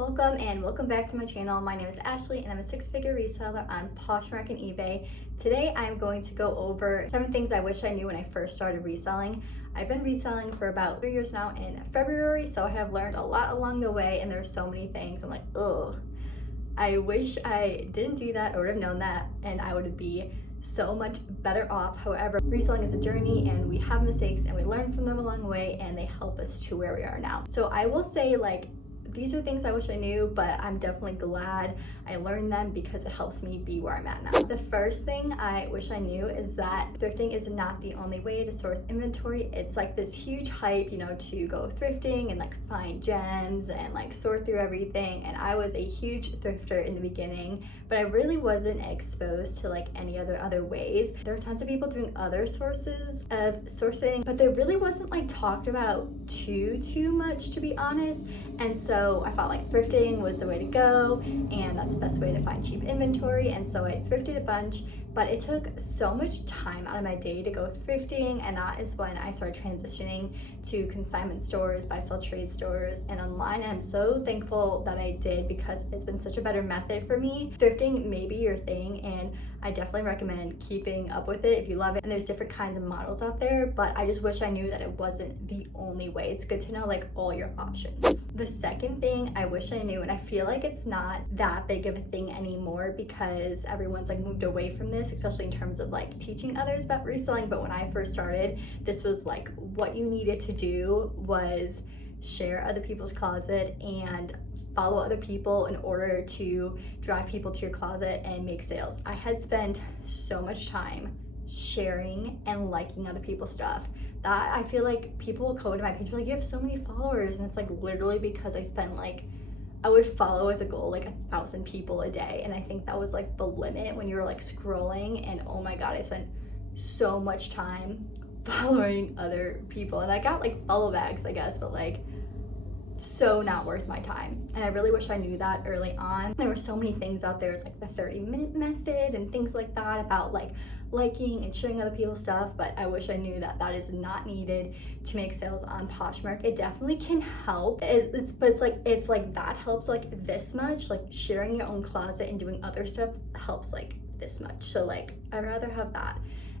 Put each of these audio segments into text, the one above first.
Welcome back to my channel. My name is Ashley and I'm a six-figure reseller on Poshmark and eBay. Today I'm going to go over 7 things I wish I knew when I first started reselling. I've been reselling for about 3 years now in February, so I have learned a lot along the way and there's so many things. I'm like, ugh, I wish I didn't do that or would have known that and I would be so much better off. However, reselling is a journey and we have mistakes and we learn from them along the way and they help us to where we are now. So I will say, like, these are things I wish I knew, but I'm definitely glad I learned them because it helps me be where I'm at now. The first thing I wish I knew is that thrifting is not the only way to source inventory. It's like this huge hype, to go thrifting and like find gems and like sort through everything. And I was a huge thrifter in the beginning, but I really wasn't exposed to like any other ways. There are tons of people doing other sources of sourcing, but they really wasn't like talked about too much, to be honest. And so I felt like thrifting was the way to go, and that's the best way to find cheap inventory. And so I thrifted a bunch, but it took so much time out of my day to go thrifting, and that is when I started transitioning to consignment stores, buy-sell trade stores, and online. And I'm so thankful that I did because it's been such a better method for me. Thrifting may be your thing, and I definitely recommend keeping up with it if you love it. And there's different kinds of models out there, but I just wish I knew that it wasn't the only way. It's good to know like all your options. The second thing I wish I knew, and I feel like it's not that big of a thing anymore because everyone's like moved away from this, especially in terms of like teaching others about reselling. But when I first started, this was like what you needed to do was share other people's closet and follow other people in order to drive people to your closet and make sales. I had spent so much time sharing and liking other people's stuff that I feel like people will come to my page like, you have so many followers, and it's like literally because I spent like, I would follow as a goal like 1,000 people a day, and I think that was like the limit when you're like scrolling. And oh my god, I spent so much time following other people, and I got like follow backs, I guess, but like so not worth my time. And I really wish I knew that early on. There were so many things out there. It's like the 30-minute method and things like that about like liking and sharing other people's stuff, but I wish I knew that that is not needed to make sales on Poshmark. It definitely can help, but it's like if like that helps like this much, like sharing your own closet and doing other stuff helps like this much. So like I'd rather have that.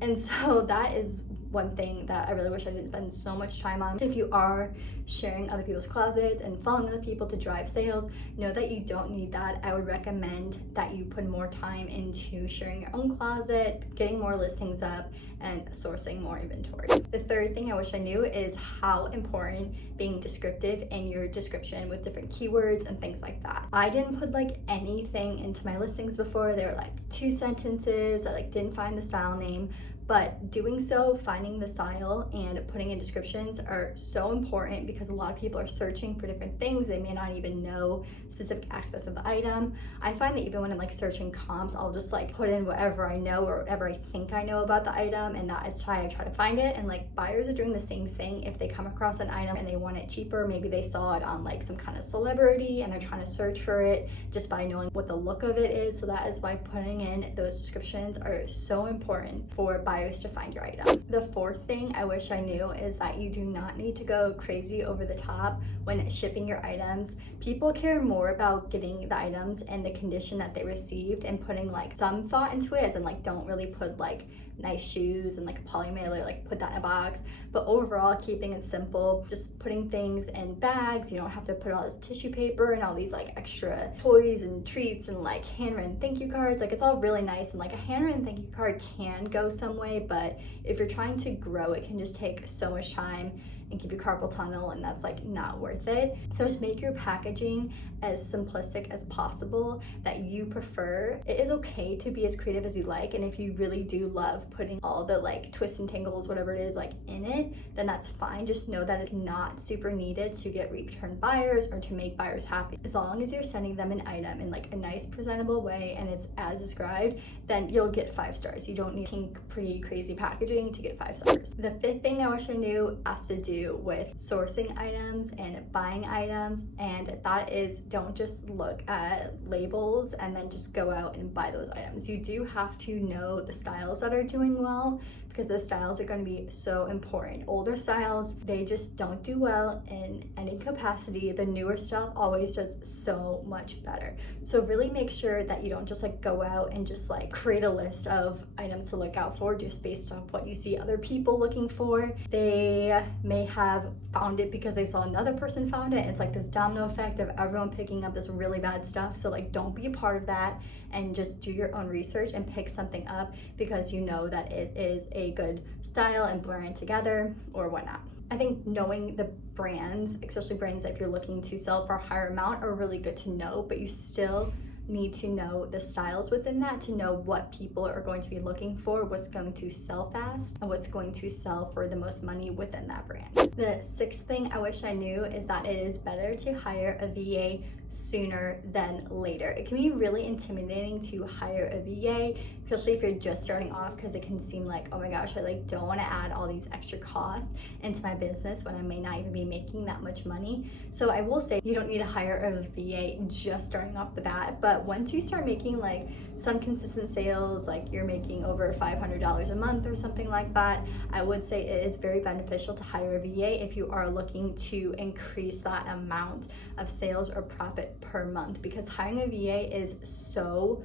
And so that is one thing that I really wish I didn't spend so much time on. So if you are sharing other people's closets and following other people to drive sales, know that you don't need that. I would recommend that you put more time into sharing your own closet, getting more listings up, and sourcing more inventory. The third thing I wish I knew is how important being descriptive in your description with different keywords and things like that. I didn't put like anything into my listings before. They were like 2 sentences. I like didn't find the style name. But doing so, finding the style and putting in descriptions are so important because a lot of people are searching for different things. They may not even know specific aspects of the item. I find that even when I'm like searching comps, I'll just like put in whatever I know or whatever I think I know about the item, and that is how I try to find it. And like buyers are doing the same thing. If they come across an item and they want it cheaper, maybe they saw it on like some kind of celebrity and they're trying to search for it just by knowing what the look of it is. So that is why putting in those descriptions are so important for buyers to find your item. The fourth thing I wish I knew is that you do not need to go crazy over the top when shipping your items. People care more about getting the items and the condition that they received and putting like some thought into it, and like don't really put like nice shoes and like a poly mailer, like put that in a box. But overall, keeping it simple, just putting things in bags. You don't have to put all this tissue paper and all these like extra toys and treats and like handwritten thank you cards. Like it's all really nice, and like a handwritten thank you card can go some way, but if you're trying to grow, it can just take so much time and give you carpal tunnel, and that's like not worth it. So just make your packaging as simplistic as possible that you prefer. It is okay to be as creative as you like, and if you really do love putting all the like twists and tangles, whatever it is, like in it, then that's fine. Just know that it's not super needed to get return buyers or to make buyers happy. As long as you're sending them an item in like a nice presentable way and it's as described, then you'll get 5 stars. You don't need pink, pretty, crazy packaging to get 5 stars. The fifth thing I wish I knew has to do with sourcing items and buying items, and that is don't just look at labels and then just go out and buy those items. You do have to know the styles that are doing well. because the styles are going to be so important. Older styles, they just don't do well in any capacity. The newer stuff always does so much better. So really make sure that you don't just like go out and just like create a list of items to look out for just based off what you see other people looking for. They may have found it because they saw another person found it. It's like this domino effect of everyone picking up this really bad stuff. So like don't be a part of that, and just do your own research and pick something up because you know that it is a good style and brand together or whatnot. I think knowing the brands, especially brands that if you're looking to sell for a higher amount, are really good to know, but you still need to know the styles within that to know what people are going to be looking for, what's going to sell fast, and what's going to sell for the most money within that brand. The sixth thing I wish I knew is that it is better to hire a VA sooner than later. It can be really intimidating to hire a VA, especially if you're just starting off, because it can seem like, oh my gosh, I like don't want to add all these extra costs into my business when I may not even be making that much money. So I will say you don't need to hire a VA just starting off the bat, but once you start making like some consistent sales, like you're making over $500 a month or something like that, I would say it is very beneficial to hire a VA if you are looking to increase that amount of sales or profit per month, because hiring a VA is so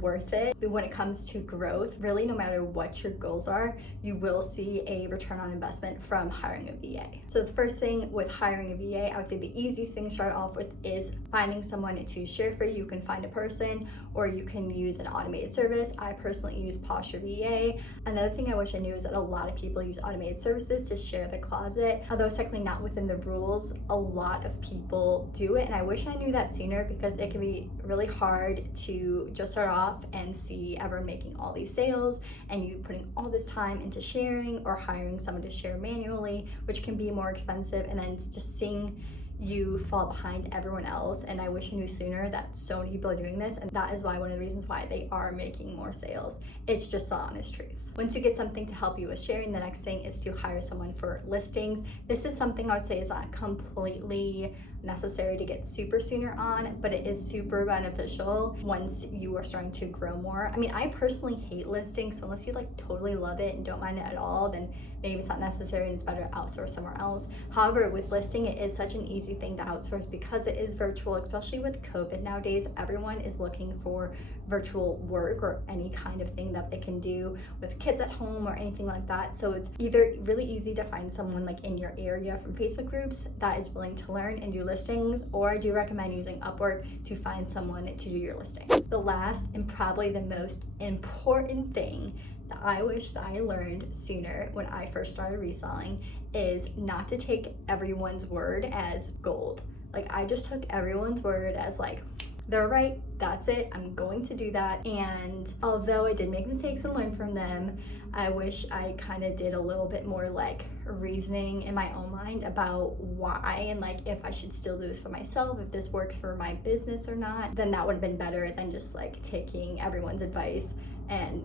worth it when it comes to growth. Really, no matter what your goals are, you will see a return on investment from hiring a VA. So the first thing with hiring a VA, I would say the easiest thing to start off with is finding someone to share for you. You can find a person or you can use an automated service. I personally use Poshmark VA. Another thing I wish I knew is that a lot of people use automated services to share the closet. Although it's technically not within the rules, a lot of people do it, and I wish I knew that sooner because it can be really hard to just start off and see everyone making all these sales and you putting all this time into sharing or hiring someone to share manually, which can be more expensive, and then just seeing you fall behind everyone else. And I wish I knew sooner that so many people are doing this, and that is why one of the reasons why they are making more sales. It's just the honest truth. Once you get something to help you with sharing, the next thing is to hire someone for listings. This is something I would say is not completely necessary to get super sooner on, but it is super beneficial once you are starting to grow more. I mean, I personally hate listings, so unless you like totally love it and don't mind it at all, then maybe it's not necessary and it's better to outsource somewhere else. However, with listing, it is such an easy thing to outsource because it is virtual, especially with COVID nowadays. Everyone is looking for virtual work or any kind of thing that they can do with kids at home or anything like that. So it's either really easy to find someone like in your area from Facebook groups that is willing to learn and do listings, or I do recommend using Upwork to find someone to do your listings. The last and probably the most important thing that I wish that I learned sooner when I first started reselling is not to take everyone's word as gold. Like, I just took everyone's word as like, they're right, that's it, I'm going to do that. And although I did make mistakes and learn from them, I wish I kind of did a little bit more like reasoning in my own mind about why and like if I should still do this for myself, if this works for my business or not. Then that would have been better than just like taking everyone's advice and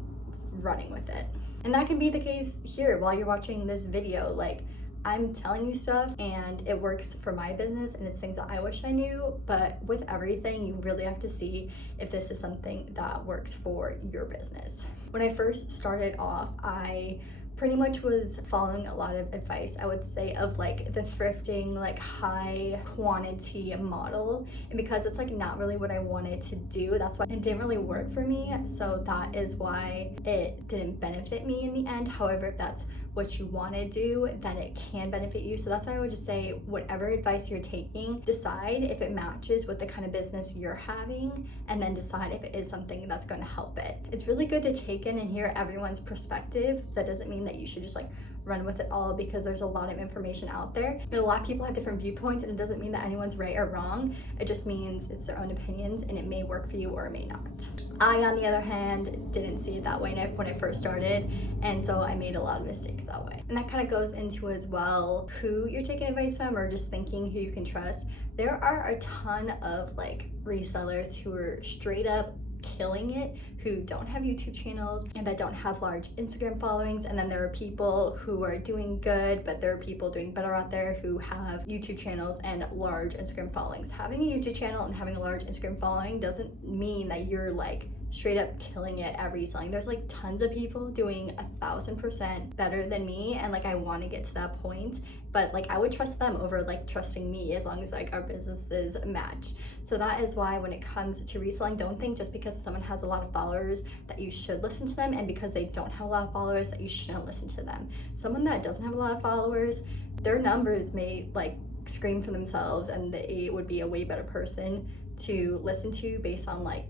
running with it. And that can be the case here while you're watching this video. Like, I'm telling you stuff and it works for my business and it's things that I wish I knew, but with everything, you really have to see if this is something that works for your business. When I first started off, I pretty much was following a lot of advice, I would say, of like the thrifting, like high quantity model. And because it's like not really what I wanted to do, that's why it didn't really work for me. So that is why it didn't benefit me in the end. However, if that's what you want to do, then it can benefit you. So that's why I would just say, whatever advice you're taking, decide if it matches with the kind of business you're having, and then decide if it is something that's going to help it. It's really good to take in and hear everyone's perspective. That doesn't mean that you should just like run with it all, because there's a lot of information out there and a lot of people have different viewpoints, and it doesn't mean that anyone's right or wrong. It just means it's their own opinions and it may work for you or it may not. I, on the other hand, didn't see it that way when I first started, and so I made a lot of mistakes that way. And that kind of goes into as well who you're taking advice from, or just thinking who you can trust. There are a ton of like resellers who are straight up killing it, who don't have YouTube channels and that don't have large Instagram followings. And then there are people who are doing good, but there are people doing better out there who have YouTube channels and large Instagram followings. Having a YouTube channel and having a large Instagram following doesn't mean that you're like straight up killing it at reselling. There's like tons of people doing 1,000% better than me, and like I want to get to that point, but like I would trust them over like trusting me, as long as like our businesses match. So that is why when it comes to reselling, don't think just because someone has a lot of followers that you should listen to them, and because they don't have a lot of followers that you shouldn't listen to them. Someone that doesn't have a lot of followers, their numbers may like scream for themselves, and they would be a way better person to listen to based on like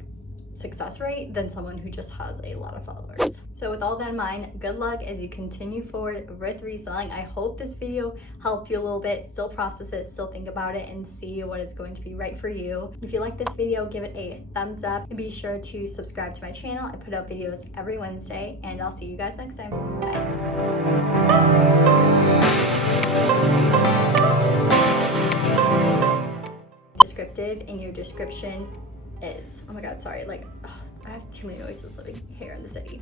success rate than someone who just has a lot of followers. So with all that in mind, good luck as you continue forward with reselling. I hope this video helped you a little bit. Still process it, still think about it, and see what is going to be right for you. If you like this video, give it a thumbs up, and be sure to subscribe to my channel. I put out videos every Wednesday, and I'll see you guys next time. Bye. Descriptive in your description is, oh my god, sorry, like, I have too many noises living here in the city.